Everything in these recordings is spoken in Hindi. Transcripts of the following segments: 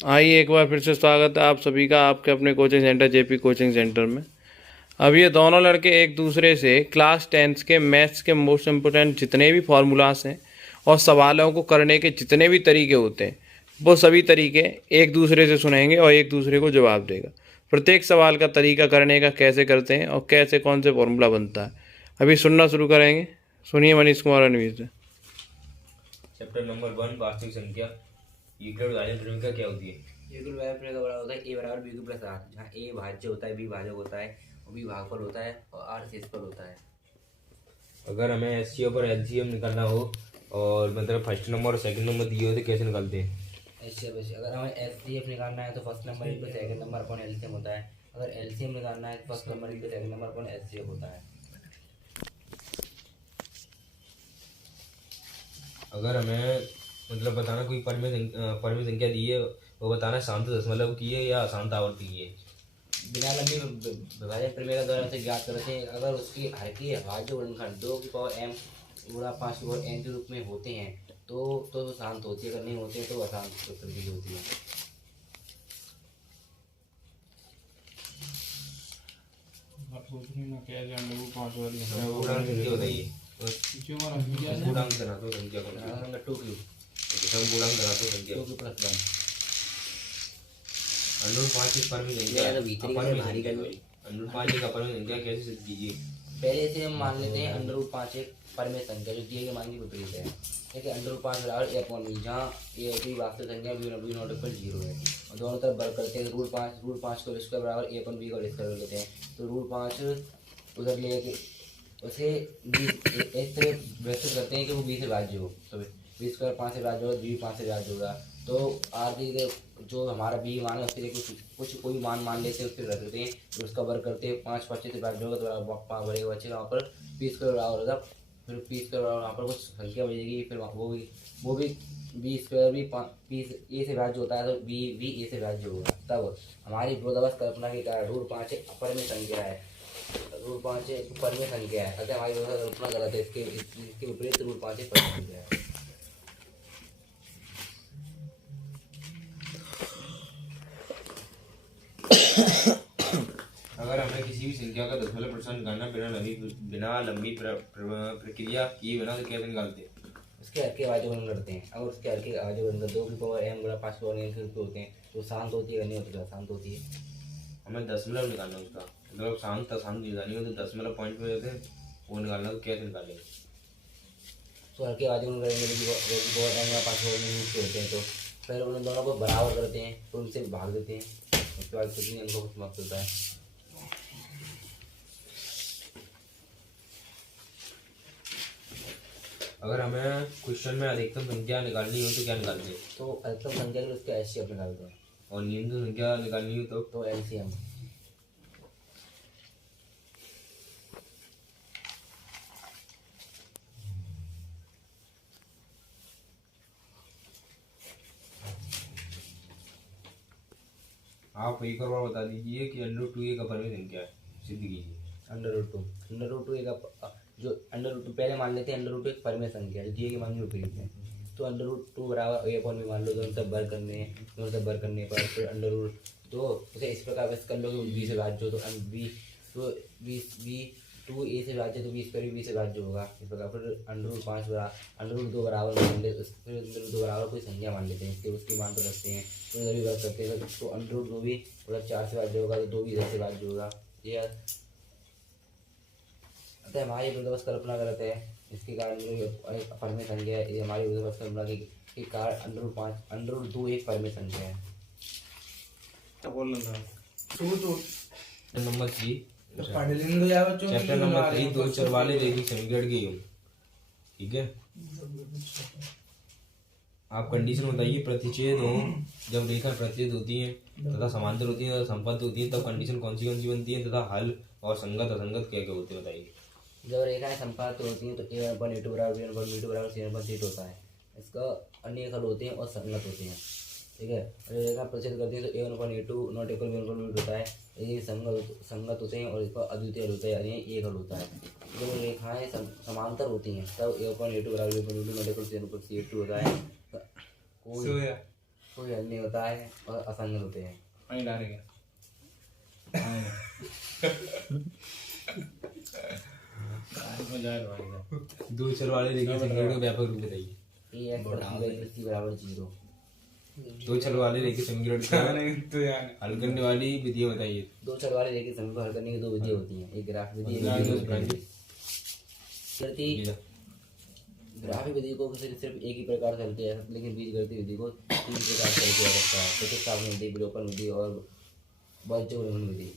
आइए एक बार फिर से स्वागत है आप सभी का आपके अपने coaching centre JP coaching centre में। अब ये दोनों लड़के एक दूसरे से क्लास 10th के मैथ्स के मोस्ट इम्पोर्टेंट जितने भी फॉर्मूलास हैं और सवालों को करने के जितने भी तरीके होते हैं वो सभी तरीके एक दूसरे से सुनेंगे और एक दूसरे को जवाब देगा। प्रत्येक सवाल का तरीका करने का कैसे करते हैं और कैसे कौन से फॉर्मूला बनता है अभी सुनना शुरू करेंगे। सुनिए मनीष कुमार अनवीर से। चैप्टर नंबर 1 वास्तविक संख्या यूक्लिड विभाजन प्रमेय क्या होती है? यूक्लिड विभाजन प्रमेय का बड़ा होता है a बराबर b क्यूब प्लस r, जहाँ a भाज्य होता है, b भाजक होता है और b भागफल होता है और r शेषफल होता है। अगर हमें एचसीएफ और एलसीएम निकालना हो और मतलब फर्स्ट नंबर और सेकंड नंबर दिए हो तो कैसे निकालते हैं? अगर हमें एचसीएफ निकालना है तो first number into second number upon LCM होता है। अगर एलसीएम निकालना है तो first number into second number upon HCF होता है। अगर हमें मतलब बताना कोई परिमेय संख्या दी है वो बताना शांत दशमलव की है या अशांत आवर्ती की है। बिना लंबी विभाजन प्रमेय का द्वारा से ज्ञात करते हैं। अगर उसकी हर की भाज्य गुणनखंड 2 की पावर m गुणा 5 की पावर n के रूप में होते हैं तो शांत होती है, अगर नहीं होते हैं तो अशांत प्रकृति की होती है। बताइए पूर्णांक धनात्मक संख्या कौन सी है? 2 क्यूब पूर्णांक धनात्मक संख्या 2 क्यूब प्लस 1। अंडर 5 एक परिमेय संख्या अंडर 5 एक अपरिमेय संख्या कैसे सिद्ध कीजिए? पहले से हम मान लेते हैं अंडर रूट 5 एक परिमेय संख्या जो दिए गए मान की विपरीत है। ठीक है, अंडर रूट 5 बराबर a अपॉन b, जहाँ a की वास्तविक संख्या b नॉट इक्वल 0 है और दोनों तरफ वर्ग करते हैं। रूट 5 को स्क्वायर बराबर a अपॉन b को स्क्वायर कर लेते हैं तो रूट 5 उधर लेके उसे इस तरह व्यक्त करते हैं कि वो b से भाज्य हो, तो b स्क्वायर 5 से भाज्य होगा, b 5 से भाज्य होगा। तो r की जो हमारा b मान है उसके लिए कुछ कोई मान लेते हैं, उसके रख देते हैं तो उसका वर्ग करते हैं। 5 25 से भाज्य होगा तो 5 बढ़ेगा, बचेगा वहाँ पर b स्क्वायर बराबर होगा। फिर p स्क्वायर बराबर वहाँ पर कुछ संख्या बचेगी, फिर वो भी b स्क्वायर भी a से भाज्य होता है तो b भी a से भाज्य होगा। तब हमारी विरोधाभास कल्पना के कारण रूट 5 एक अपरिमेय संख्या है, रूट 5 एक परिमेय संख्या है। अगर हमारी विरोधाभास कल्पना गलत है, इसके विपरीत रूट 5 एक परिमेय संख्या है। अगर हमें किसी भी संख्या का दशमलव प्रश्न निकालना बिना लंबी प्रक्रिया किए बिना तो कैसे निकालते हैं? उसके हर के आवाज़ गुणन करते हैं। अगर उसके हर के आवाज़ गुणन 2 की पावर m गुणा 5 की पावर n के रूप में होते हैं तो शांत होती है, नहीं होती तो अशांत होती है। हमें दशमलव निकालना उसका मतलब शांत अशांत निकालनी हो तो दशमलव पॉइंट में होते हैं वो निकालना, तो कैसे निकालेंगे? तो हर के आवाज़ गुणन करेंगे तो पावर m गुणा 5 की पावर n रूप से होते हैं तो पहले उन दोनों को बराबर करते हैं, फिर उनसे भाग देते हैं, उसके बाद कितनी अंकों को समाप्त होता है। अगर हमें क्वेश्चन में अधिकतम संख्या निकालनी हो तो क्या निकालते हैं? तो अधिकतम संख्या के लिए उसका एचसीएफ निकालते हैं और न्यूनतम संख्या निकालनी हो तो एलसीएम। आप एक बार बता दीजिए कि अंडर 2 एक अपरिमेय संख्या है, सिद्ध कीजिए। अंडर रूट टू एक जो अंडर रूट 2 पहले मान लेते हैं अंडर रूट 2 एक परिमेय संख्या है जो दिए गए मान के विपरीत है। तो अंडर रूट 2 बराबर a अपॉन b मान लो, दोनों तरफ वर्ग करने पर फिर अंडर रूट 2 उसे इस प्रकार व्यक्त कर लो कि b से भाज्य हो तो b 2 a से भाज्य तो b स्क्वायर b से भाज्य होगा। इस प्रकार फिर अंडर रूट 2 बराबर मान ले, फिर अंडर रूट 2 बराबर कोई संख्या मान लेते हैं, उसकी मान पर रखते हैं तो इधर भी वर्ग करते हैं तो अंडर रूट 2 भी उधर 4 से भाज्य होगा तो 2 भी इधर से भाज्य होगा। ये अतः हमारी विरोधाभास कल्पना गलत है, इसके कारण एक परिमेय संख्या है। ये हमारी विरोधाभास कल्पना के कारण अंडर रूट 2 एक परिमेय संख्या है। नंबर 3 चैप्टर नंबर 3 दो चर वाले रैखिक समीकरण के योग। ठीक है, आप कंडीशन बताइए। प्रतिच्छेद हो जब रेखा प्रतिच्छेद होती है तथा समांतर होती है तथा संपत्ति होती है तब कंडीशन कौन सी बनती है तथा हल और संगत असंगत क्या क्या होते हैं बताइए। जब रेखाएं संपात होती हैं तो a1 बराबर b1 बराबर c1 होता है। इसका अन्य हल होते हैं और संगत होते हैं। ठीक है, रेखा प्रतिच्छेद करती है तो a1 नॉट इक्वल b1 होता है, ये संगत होते हैं और इसका अद्वितीय हल होता है, यानी एक हल होता है। जब रेखाएं समांतर होती हैं तब a1 बराबर b1 नॉट इक्वल c1 होता है। कोई कोई हल नहीं होता है और असंगत होते हैं। वहीं डालेंगे। दो चर वाले रेखीय समीकरण का व्यापक रूप बताइए। A x plus b y plus c बराबर 0। दो चर वाले रेखीय समीकरण का हल करने वाली विधियां बताइए। दो चर वाले रेखीय समीकरण को हल करने की दो विधियां होती हैं, एक ग्राफ विधि, एक ग्राफिक विधि को सिर्फ एक ही प्रकार से हल किया जा सकता है, लेकिन बीजगणितीय विधि को 3 प्रकार से हल किया जा सकता है। प्रतिस्थापन विधि, विलोपन विधि और बीजगणित विधि।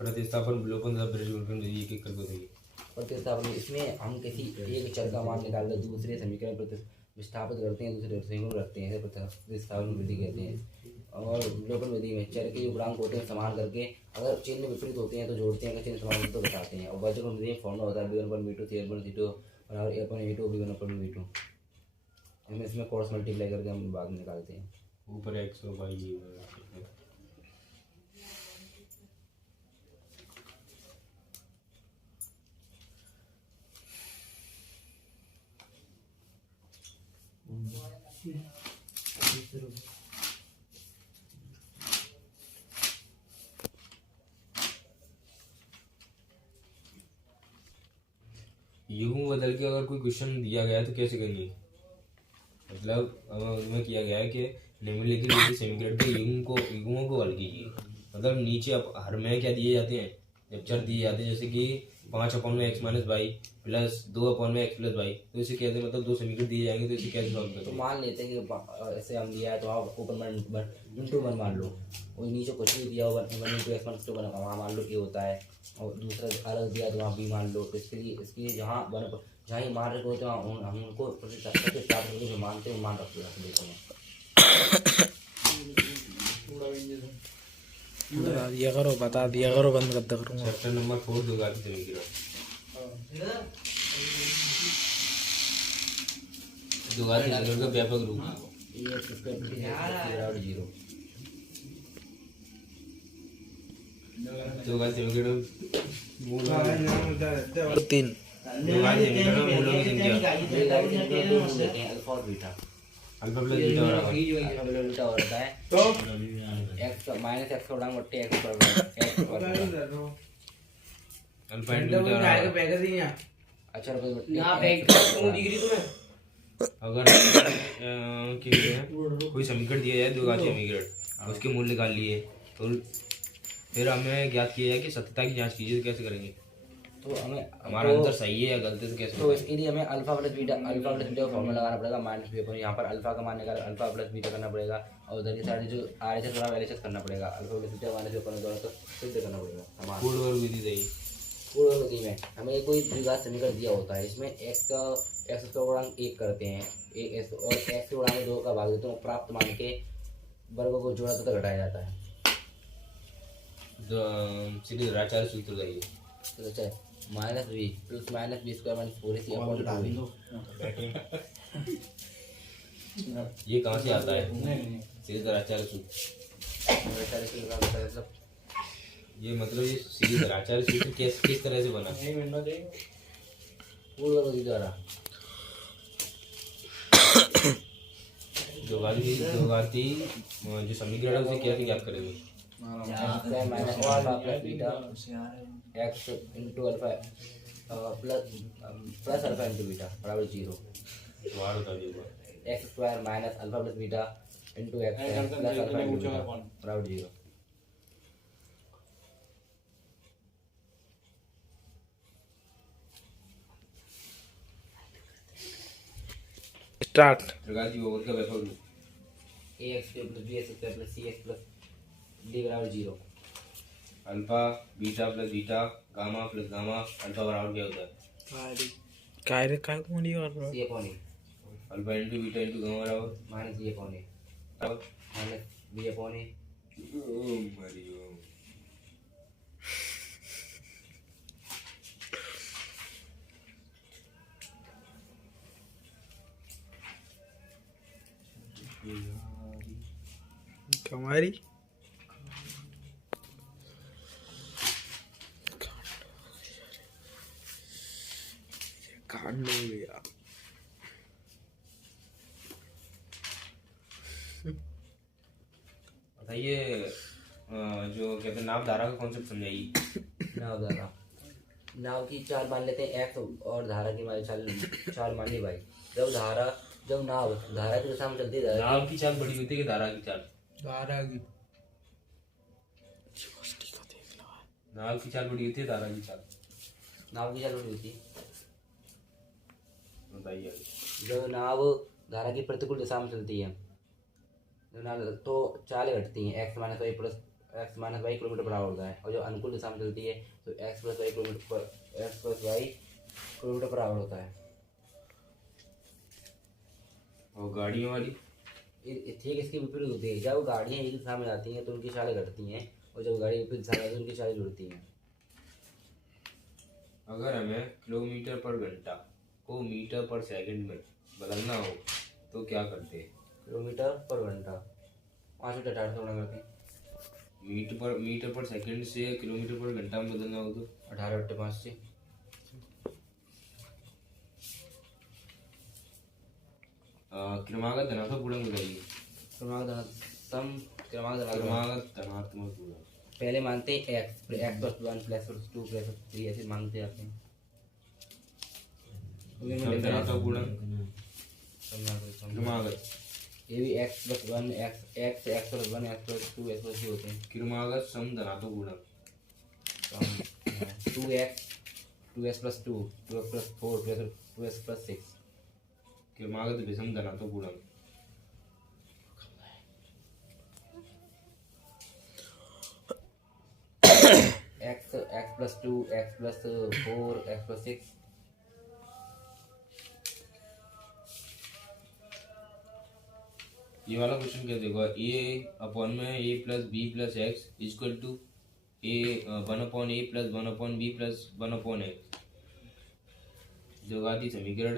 प्रतिस्थापन, विलोपन तथा बीजगणित विधि एक एक करके बताइए। प्रतिस्थापन, इसमें हम किसी एक चर का मान निकालकर दूसरे समीकरण प्रतिस्थापित करते हैं, दूसरे समीकरण रखते हैं, प्रतिस्थापन विधि कहते हैं। और विलोपन विधि में चर के जो गुणांक होते हैं समान करके अगर चिन्ह विपरीत होते हैं तो जोड़ते हैं, अगर चिन्ह समान होते हैं तो घटाते हैं। और बीजगणित विधि में फॉर्मूला होता है b1/b2 c1/c2 बराबर a/a2 b1/b2। इसमें क्रॉस मल्टीप्लाई करके हम बाद में निकालते हैं। ऊपर एक्स और वाई ये युग्म बदल के अगर कोई क्वेश्चन दिया गया है तो कैसे करेंगे। मतलब उसमें किया गया है कि निम्नलिखित रेखीय समीकरण के युग्मों को हल कीजिए। मतलब नीचे अब हर में क्या दिए जाते हैं, जब चर दिए जाते हैं, जैसे कि 5/x-y plus 2/x plus y, तो इसे कैसे, मतलब दो समीकरण दिए जाएंगे तो इसे कैसे सॉल्व तो करेंगे। मान लेते हैं कि ऐसे हम दिया है तो आप ऊपर इंटू वन मान लो, और नीचे कुछ भी दिया होगा 1 × वहाँ मान लो ए होता है, और दूसरा अलग दिया तो वहाँ बी मान लो। तो इसके लिए जहाँ ही मान रखे होते हैं हम उनको प्राप्त करके जो मानते हैं मान रखते हैं। बता दिया करो बंद कर करूँगा। चैप्टर नंबर 4 द्विघाती समीकरण। द्विघाती समीकरण का व्यापक रूप। द्विघाती समीकरण 3 द्विघाती समीकरण में मूलों की संख्या अल्फा और बीटा। अल्फा प्लस बीटा बराबर अल्फा बीटा होता है तो x माइनस x का गुणांक बट्टे x पर अल्फा इंटू बीटा बराबर। अच्छा रुपये बट्टे अगर कोई समीकरण दिया जाए द्विघाती समीकरण, उसके मूल्य निकाल लिए, तो फिर हमें ज्ञात किया जाए कि सत्यता की जांच कीजिए, तो कैसे करेंगे। तो हमें हमारा आंसर सही है या गलत है तो कैसे। तो इसके लिए हमें अल्फा प्लस बीटा का फॉर्मूला लगाना पड़ेगा माइनस बी पर। यहाँ पर अल्फा का मान निकाल अल्फा प्लस बीटा करना पड़ेगा, और उधर की साइड जो RHS और LHS करना पड़ेगा। Alpha plus beta minus B पर दोनों को सिद्ध करना पड़ेगा समान। पूर्व विधि सही। पूर्व विधि में हमें कोई द्विघात समीकरण दिया होता है, इसमें x का गुणांक 1 करते हैं, और x के गुणांक 2 का भाग देते हैं, प्राप्त मान के वर्गों को जोड़ा तथा घटाया जाता है। सीधे द्विघात सूत्र बताइए। तो अच्छा minus B plus minus B square minus 4ac ये कहाँ से आता है, सीधे द्विघात सूत्र। ये मतलब ये सीधे द्विघात सूत्र किस तरह से बना। पूर्व विधि द्वारा द्विघाती जो समीकरण है उसे कैसे ज्ञात करेंगे। Minus alpha plus beta x into alpha plus alpha into beta बराबर 0। दोबारा बता दीजिए। X square minus alpha plus beta into x plus alpha into beta बराबर 0। स्टार्ट। द्विघाती बहुपद का व्यापक रूप। ax plus bx square plus cx plus d बराबर 0। Alpha beta plus beta gamma plus gamma alpha बराबर क्या होता है। काय को नहीं कर रहा। c upon a alpha into beta into gamma बराबर minus b upon a minus b upon a। हमारी कांड हो गया। बताइए जो कहते हैं नाव धारा का कॉन्सेप्ट समझाइए। नाव धारा, नाव की चाल मान लेते हैं एक्स और धारा की हमारी चाल मान ली भाई। जब नाव धारा की दिशा में चलती है, नाव की चाल बड़ी होती है कि धारा की चाल? धारा की। नाव की चाल बड़ी होती है धारा की चाल? नाव की चाल बड़ी होती है बताइए। जब नाव धारा की प्रतिकूल दिशा में चलती है, जब नाव तो चालें घटती हैं, एक्स माइनस वाई किलोमीटर बराबर होता है। और जब अनुकूल दिशा में चलती है तो एक्स प्लस वाई किलोमीटर बराबर होता है। और गाड़ियों वाली? ठीक इसकी विपरीत होती है। जब गाड़ियाँ एक दिशा में जाती हैं तो उनकी चालें घटती हैं, और जब गाड़ी विपरीत दिशा में जाती है उनकी चालें जुड़ती हैं। अगर हमें किलोमीटर पर घंटा को मीटर पर सेकंड में बदलना हो तो क्या करते हैं? किलोमीटर पर घंटा 5 मिनट 18 से गुणा करते हैं। मीटर पर सेकंड से किलोमीटर पर घंटा में बदलना हो तो 18/5 से। क्रमागत धनात्मक गुणक बताइए। क्रमांक धनात्मक गुणक पहले मानते हैं एक्स प्लस 1 प्लस 2 प्लस 3 ऐसे मानते जाते हैं। धनात्मक गुणक क्रमागत ये भी x plus 1 x plus 1 x plus 2 x plus 3 होते हैं। क्रमागत सम धनात्मक गुणक 2x plus 2 2x plus 4 2x plus 6। क्रमागत विषम धनात्मक गुणक x plus 2 x plus 4 x plus 6। ये वाला क्वेश्चन क्या देखो, ए अपॉन में a plus b plus x equal to a 1/a plus 1/b plus 1/x। जोगाती समीकरण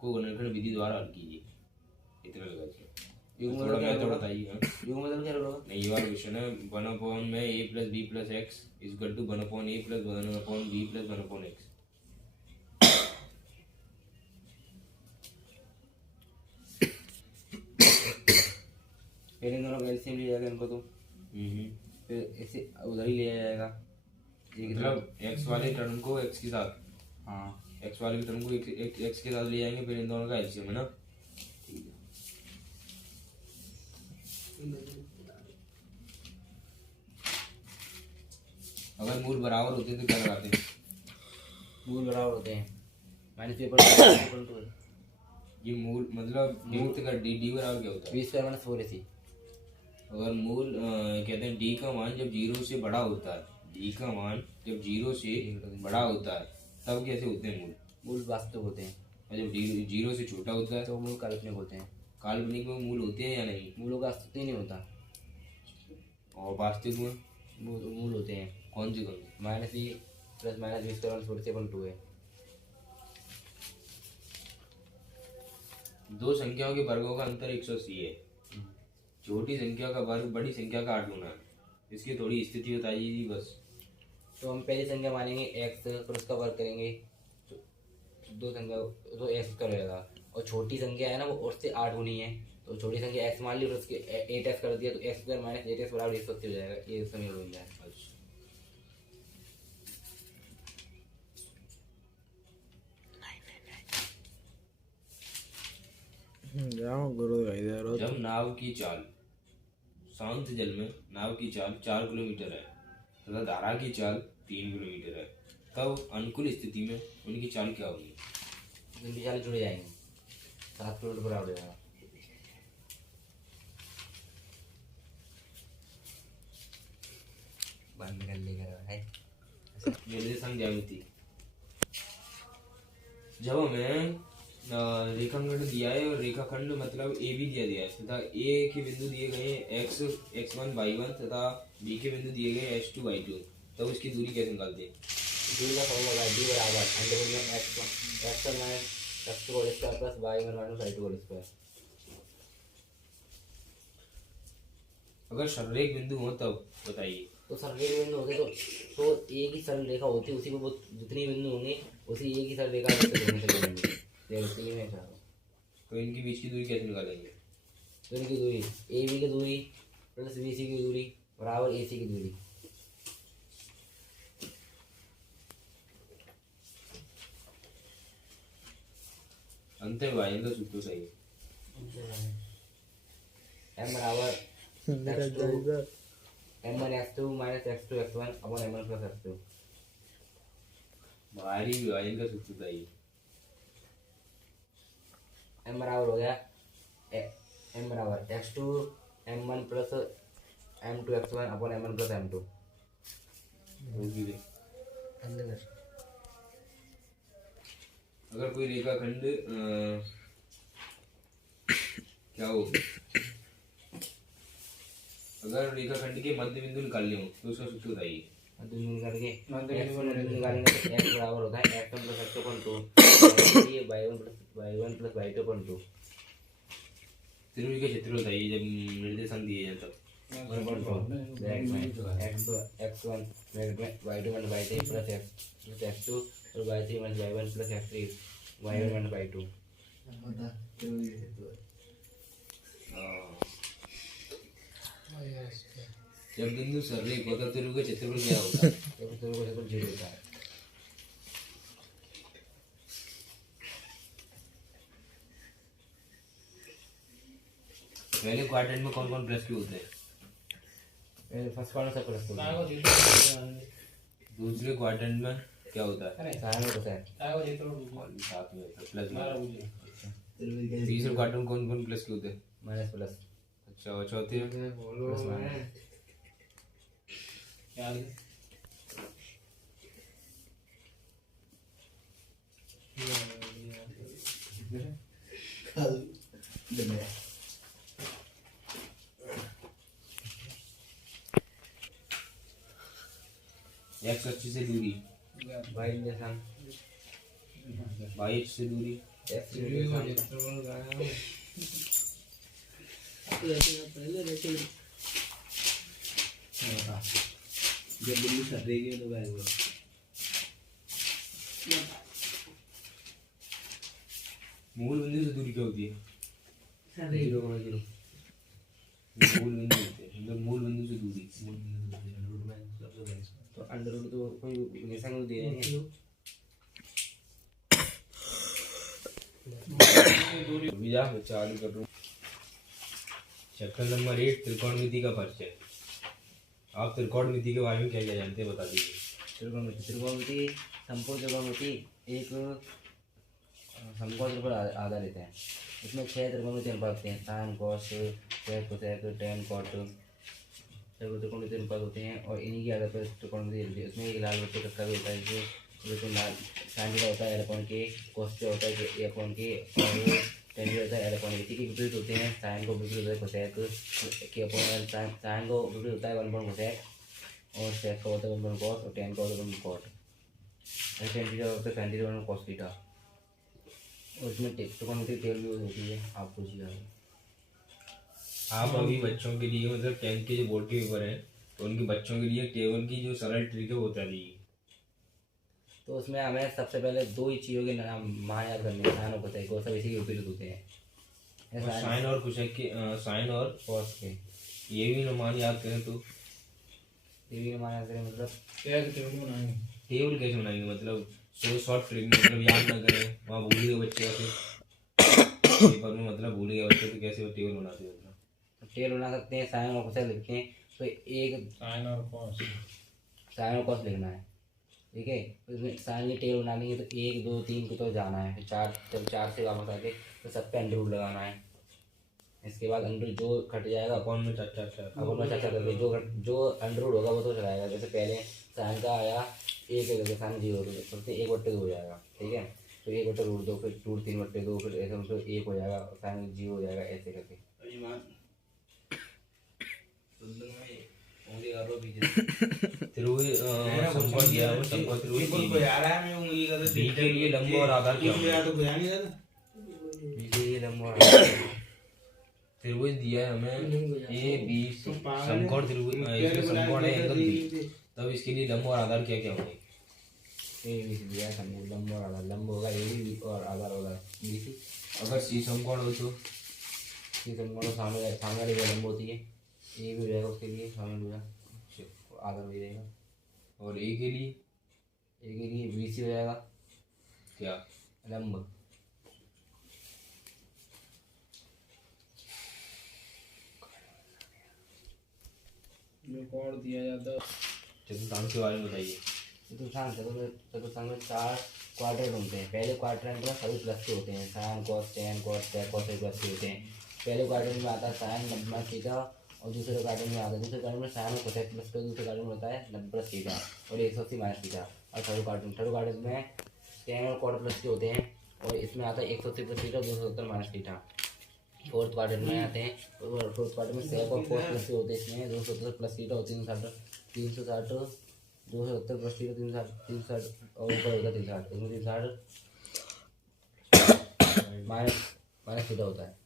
को गुणनखंड विधि द्वारा हल कीजिए। इतना लगा चाहिए। थोड़ा मैं तो बताइए। युग मतलब क्या होगा? नहीं, ये वाला क्वेश्चन है 1/a plus b plus x equal to 1/a plus 1/b plus 1/x। पहले इन दोनों का एलसीएम लिया जाएगा इनको, तो फिर इसे उधर ही लिया जाएगा। मतलब x वाले टर्म को x के साथ, हाँ x वाले टर्म को x के साथ ले जाएंगे, फिर इन दोनों का एलसीएम है ना। अगर मूल बराबर होते तो क्या लगाते हैं? मूल बराबर होते हैं माइनस पेपर टू ये मूल मतलब मूल का डी बराबर क्या होता है? B square minus 4ac। अगर मूल कहते हैं डी का मान जब 0 से बड़ा होता है, डी का मान जब 0 से बड़ा होता है तब कैसे होते हैं मूल? मूल वास्तविक होते हैं, और जब 0 से छोटा होता है तो मूल काल्पनिक होते हैं। काल्पनिक में मूल होते हैं या नहीं? मूलों का अस्तित्व ही नहीं होता। और वास्तविक में मूल होते हैं कौन से? Minus B plus minus B square 47/2 है। दो संख्याओं के वर्गों का अंतर 180 है। छोटी संख्या का वर्ग बड़ी संख्या का 8 गुना है। इसकी थोड़ी स्थिति बताइए जी बस। तो हम पहली संख्या मानेंगे x, फिर उसका वर्ग करेंगे तो दो संख्या तो x का रहेगा। और छोटी संख्या है ना वो उससे 8 गुनी है, तो छोटी संख्या x मान ली और उसके 8x कर दिया तो x स्क्वायर माइनस 8x बराबर 180 हो जाएगा। ये समीकरण बन जाएगा। जाओ गुरु भाई दे रो। जब नाव की चाल शांत जल में नाव की चाल 4 किलोमीटर है तथा धारा की चाल 3 किलोमीटर है, तब अनुकूल स्थिति में उनकी चाल क्या होगी? उनकी चाल जुड़ जाएंगे, 7 किलोमीटर बराबर हो जाएगा। बंद कर लेगा है निर्देशांक ज्यामिति। जब हमें रेखाखंड दिया है और रेखाखंड मतलब ए भी दिया है तथा ए के बिंदु दिए गए x1 y1 तथा बी के बिंदु दिए गए x2 y2, तब उसकी दूरी कैसे निकालते हैं? दूरी का फॉर्मूला d बराबर अंडर रूट में x1 minus x2 whole square plus y1 minus y2 whole square. अगर सररेख बिंदु हो तब बताइए। तो सरल बिंदु होते तो एक ही सरल रेखा होती, उसी को जितने बिंदु होंगे उसी एक ही सरल रेखा से जोड़ेंगे। इसलिए मैं चाह रहा हूँ तो इनके बीच की दूरी कैसे निकालेंगे? तो इनकी दूरी ए बी की दूरी प्लस BC की दूरी बराबर AC की दूरी। अंतर भाई इनका सूत्र सही है। M बराबर x2 m1 x2 minus x2 x1 upon m1 plus x2। भारी भी भाई इनका सूत्र सही है। m बराबर हो गया m बराबर x2 m1 plus m2 x1 upon m1 plus m2। अगर कोई रेखाखंड क्या हो, अगर रेखाखंड के मध्य बिंदु निकालने हो तो उसका सूत्र बताइए। मध्य बिंदु निकालेंगे तो x बराबर होता है x1 प्लस x2 अपॉन 2 ये y1 प्लस y2 अपॉन 2। त्रिभुज का क्षेत्र बताइए जब निर्देशांक दिए जाए तब। x1 y2 minus y3 plus x2 और y3 minus y1 plus x3 y1 minus y2। जब बिंदु सररेख होता है त्रिभुज का क्षेत्रफल क्या होता है? तो त्रिभुज का क्षेत्रफल 0 होता है। पहले क्वाड्रेंट में कौन कौन प्लस क्यू होते हैं? फर्स्ट क्वाड्रेंट से प्लस होता है। दूसरे क्वाड्रेंट में क्या होता है? साइन होता है। साथ में प्लस। तीसरे क्वाड्रेंट में कौन कौन प्लस क्यू होते हैं? Minus plus. अच्छा और चौथे में? Plus minus. एक्स अक्ष से दूरी, वाई निर्देशांक वाई अक्ष से दूरी, एक्स निर्देशांक जब बिल्ली सर रही है तो बैग मूल बिंदु से दूरी क्या होती है? 0,0। मूल बिंदु होते हैं, मतलब मूल बिंदु से दूरी। तो अंडर रूट तो कोई निर्देशांक तो दिया नहीं है। अभी जा मैं चालू कर रहा हूँ। चैप्टर नंबर 8 त्रिकोणमिति का परिचय। आप त्रिकोणमिति के बारे में क्या क्या जानते हैं बता दीजिए। त्रिकोणमिति समकोण त्रिकोणमिति एक समकोण पर आधारित है। इसमें 6 त्रिकोणमिति अनुपात होते हैं, sine cos sec cosec tan cot त्रिकोणमिति अनुपात होते हैं और इन्हीं के आधार पर त्रिकोणमिति होती है। उसमें एक लाल बच्चे का भी होता है जो बिल्कुल लाल साइन का होता है एल अपॉन के, कॉस का होता है ए अपॉन के और टेन का होता है एल अपॉन के विपरीत होते हैं। साइन को विपरीत होता है कोसेक के अपॉन साइन को विपरीत होता है 1 अपॉन कोसेक और सेक का होता है 1 अपॉन कॉस और टेन का होता है 1 अपॉन कॉट। टेन थीटा होता है 35 अपॉन कॉस थीटा और इसमें त्रिकोणमिति टेबल भी होती है। आप पूछिएगा। आप अभी बच्चों के लिए मतलब 10th के जो बोर्ड के पेपर हैं तो उनके बच्चों के लिए टेबल की जो सरल ट्रिक है वो बता दीजिए। तो उसमें हमें सबसे पहले 2 ही चीज़ों के नाम मान याद करने हैं, साइन और कोसेक को, सब इसी के विपरीत होते हैं। साइन और कोसेक के साइन और कॉस के ये भी मान याद करें तो ये भी मान याद करें मतलब टेबल कैसे बनाएंगे, मतलब शॉर्ट ट्रिक में मतलब याद ना करें वहाँ भूल गए बच्चे या फिर पेपर में मतलब भूल गए बच्चे तो कैसे वो टेबल बनाते हैं? टेबल बना सकते हैं। साइन और कोसेक लिखते हैं तो एक साइन और कॉस लिखना है, ठीक है। उसमें साइन की टेबल बनानी है तो 1 2 3 को तो जाना है, फिर 4 जब 4 से वापस आके तो सब पे अंडर रूट लगाना है। इसके बाद अंडर जो कट जाएगा कौन में चाचा अब मैं चाचा करके जो अंडर रूट होगा वो तो चलाएगा। जैसे पहले साइन का आया 1 करके साइन 0 तो 1/2 हो जाएगा, ठीक है। तो 1/√2 फिर रूट 3/2 फिर ऐसे मतलब 1 हो जाएगा साइन 0 हो जाएगा ऐसे करके। त्रिभुज समकोण दिया है, समकोण त्रिभुज बी के लिए लंब और आधार क्या होगा? बी के लिए लंब और आधार त्रिभुज दिया है हमें ए बी समकोण त्रिभुज इसमें समकोण है एंगल बी, तब इसके लिए लंब और आधार क्या क्या होंगे? ए बी सी दिया है लंब और आधार। लंब होगा ए बी और आधार होगा बी सी। अगर सी समकोण हो तो सी समकोण सामने वाली लंब होती है ये भी हो जाएगा उसके लिए, शामिल हो जाएगा, आधा भी रहेगा। और ए के लिए ए के लिए बी सी हो जाएगा, क्या? लंब। रिकॉर्ड दिया जाता। चतुर्थांश के बारे में बताइए। चतुर्थांश में 4 क्वाड्रेंट होते हैं। पहले क्वाड्रेंट में सभी प्लस के होते हैं, साइन कॉस टेन कॉस टेक कॉस प्लस के होते हैं। पहले क्वाड्रेंट में आता है साइन 90 थीटा, और दूसरे क्वाड्रेंट में आता है, दूसरे क्वाड्रेंट में साइन और कोसेक प्लस का, दूसरे क्वाड्रेंट में होता है 90 प्लस थीटा और 180 माइनस थीटा। और थर्ड क्वाड्रेंट में टेन और क्वार्टर प्लस के होते हैं, और इसमें आता है 180 plus theta, 270 minus theta. Fourth quadrant में आते हैं, और फोर्थ क्वाड्रेंट में सेक और कॉस प्लस के होते हैं, इसमें 270 प्लस थीटा और 360 270 प्लस थीटा 360 और ऊपर होता है 360, इसमें 360 माइनस थीटा होता है।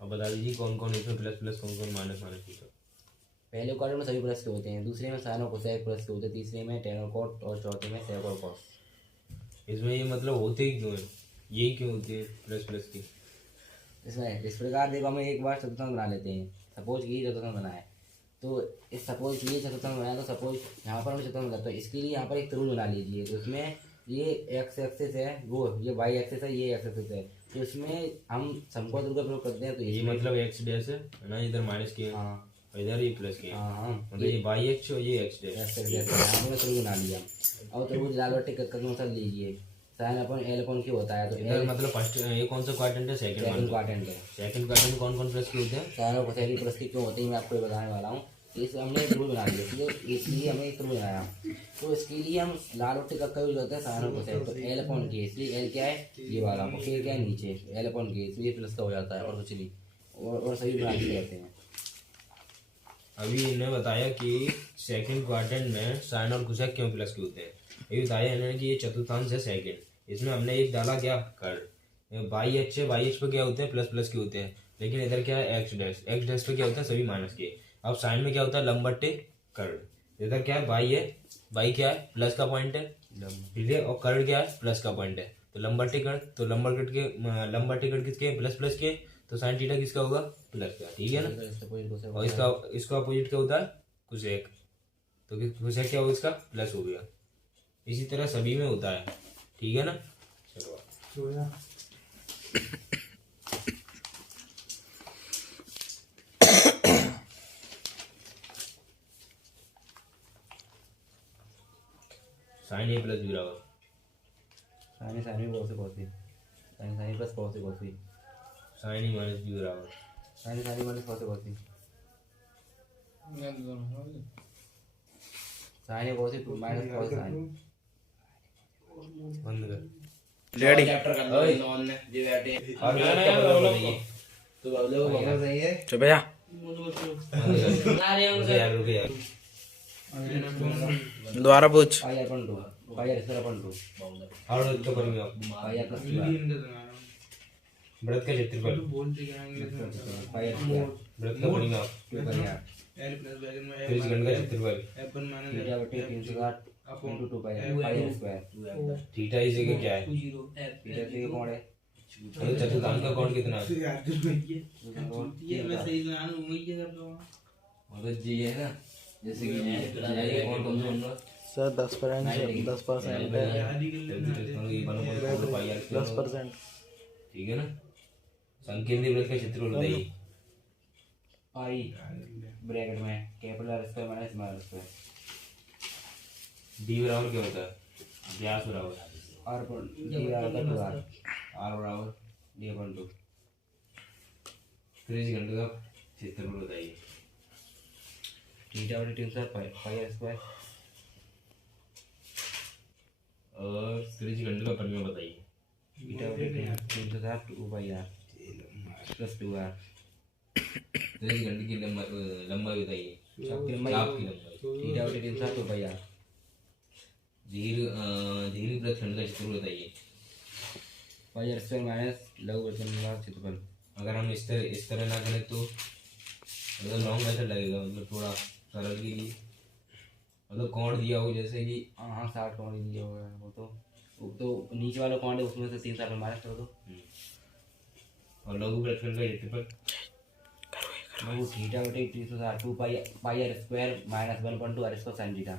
अब बता दीजिए कौन कौन इसमें प्लस प्लस, कौन कौन माइनस माइनस थीटा। पहले क्वाड्रेंट में सभी प्लस के होते हैं, दूसरे में साइन और कोसेक प्लस के होते हैं, तीसरे में टेन और कॉट, और चौथे में सेक और कॉस। इसमें ये मतलब होते ही क्यों है, यही क्यों होते हैं प्लस प्लस की? इसमें इस प्रकार देखो, हम एक बार चतुर्थांश बना लेते हैं। सपोज कि चतुर्थांश बना है, तो इस सपोज कि ये चतुर्थांश बनाया, तो सपोज यहाँ पर हम चतुर्थांश बनाते हैं, इसके लिए यहाँ पर एक त्रिभुज बना लीजिए। तो इसमें ये एक्स एक्सिस है, वो ये वाई एक्सिस है, ये एक्स एक्सिस है, तो इसमें हम समकोण त्रिभुज का प्रयोग करते हैं। तो ये मतलब एक्स डैश है ना, इधर माइनस के, हाँ इधर ये प्लस के, हाँ मतलब ये वाई एक्स और ये एक्स डैश। हमने त्रिभुज बना लिया। और त्रिभुज लाल बट्टी करके मसल लीजिए, साइन अपन एल अपन क्यों होता है, तो इधर मतलब फर्स्ट ये कौन सा क्वाड्रेंट है? सेकंड क्वाड्रेंट है। सेकंड क्वाड्रेंट में कौन कौन प्लस के होते हैं? साइन और कोसेक प्लस के क्यों होते हैं, मैं आपको ये बताने वाला हूँ। इस हमने एक त्रिभुज बना लिया, इसलिए हमने एक त्रिभुज बनाया, तो इसके लिए हम लाल बट्टी का यूज करते हैं साइन और कोसेक। तो एल अपॉन के, इसलिए एल क्या है ये वाला, के क्या है नीचे, एल अपॉन के, इसलिए प्लस का हो जाता है, और कुछ नहीं, और सभी बना के रहते हैं। अभी इन्होंने बताया कि सेकंड क्वाड्रेंट में साइन और कोसेक क्यों प्लस के होते हैं। ये बताया इन्होंने कि ये चतुर्थांश है सेकंड, इसमें हमने एक डाला क्या कर, वाई एच है, वाई एच पे क्या होते हैं प्लस प्लस के होते हैं, लेकिन इधर क्या है एक्स डैश, एक्स डैश पे क्या होता है सभी माइनस के। अब साइन में क्या होता है लंब बट्टे कर्ड, इधर क्या है वाई है, वाई क्या है प्लस का पॉइंट है, ठीक है, और कर्ड क्या है प्लस का पॉइंट है, तो लंब बट्टे कर्ड, तो लंब बट्टे कर्ड किसके प्लस प्लस के, तो साइन थीटा किसका होगा प्लस का, ठीक है ना। और इसका अपोजिट क्या होता है कोसेक, तो कोसेक क्या होगा इसका प्लस हो गया। इसी तरह सभी में होता है, ठीक है ना। चलो साइन ए प्लस बी बराबर साइन में cos cos, sine plus cos cos, sine a minus b बराबर sine minus cos cos, sine cos minus cos sine. बंद कर रेडी। और बताइए तो बाबू को सही है। चुप जा। रुके यार दोबारा पूछ। पाई अपन 2 पाई स्क्वायर अपन 2 और तो करेंगे आप पाई प्लस व्रत का क्षेत्रफल, पाई स्क्वायर व्रत का करेंगे आप क्यों करें त्रिज्यखंड का क्षेत्रफल, थीटा बटे 360 इनटू 2 पाई स्क्वायर। थीटा इस जगह क्या है, थीटा के कोण है, तो चतुर्थांश का कोण कितना है, मतलब जी है ना, जैसे कि ये कोण कम होगा सर 10% है 10%, ठीक है ना। संकीर्ण वृत्त का क्षेत्रफल बताइए। पाई ब्रैकेट में capital R square minus small square, D बराबर क्या होता है, व्यास बराबर आर पर डी बराबर 2 आर बराबर डी अपन 2। त्रिज्यखंड का क्षेत्रफल बताइए। थीटा बटे 360 पाई स्क्वायर, और त्रिज्यखंड का परिमेय बताइए। थीटा बटे 360 2 पाई आर प्लस 2 आर। त्रिज्यखंड की लंबाई बताइए, चाप की लंबाई थीटा बटे 360 2 पाई आर। धीरे वृत्तखंड का क्षेत्रफल बताइए। पाई आर स्क्वायर माइनस लघु वृत्तखंड का क्षेत्रफल। अगर हम इस तरह ना करें तो मतलब लॉन्ग मेथड लगेगा, मतलब थोड़ा सरल के लिए, मतलब कोण दिया हो जैसे कि हाँ 60 कोण दिया हुआ है, वो तो नीचे वाला कोण है उसमें से 360 माइनस कर दो। और लघु वृत्तखंड का क्षेत्रफल वो थीटा बटे 2 pi pi r square minus 1/2 r square sine theta.